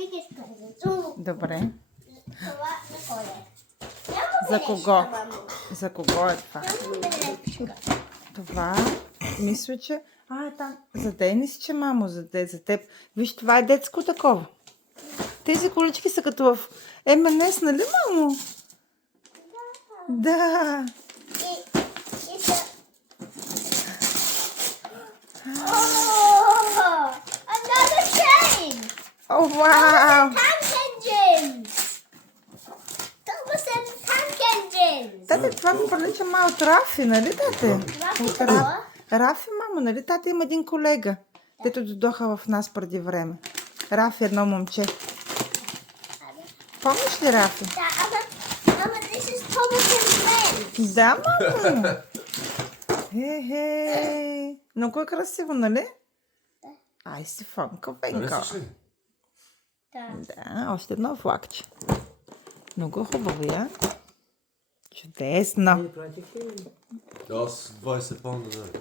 biggest present. Добре. Това на кой е? За кого? За кого е това? Няма бележка. Това, мисля, че... там. За Денис, че, мамо, за теб. Виж, това е детско такова. Тези колички са като в МНС, нали, мамо? Да. И са... Oh! Another chain! О, вау! Tank engines! Thomas and tank engines! Тате, това ми прилича малко от Рафи, нали, тате? Рафи От какво? Рафи, мамо, нали, тате има един колега, дето дойдоха в нас преди време. Рафи, едно момче. Помниш ли Рафи? Да, ама this is Thomas and friends. Да, мамо. Хе-хе. Много е красиво, нали? Ай си фънка, венка. Харесваш ли? Да. Да, още едно флагче. Много хубаво, я. Чудесно. Аз 20 паунда, да.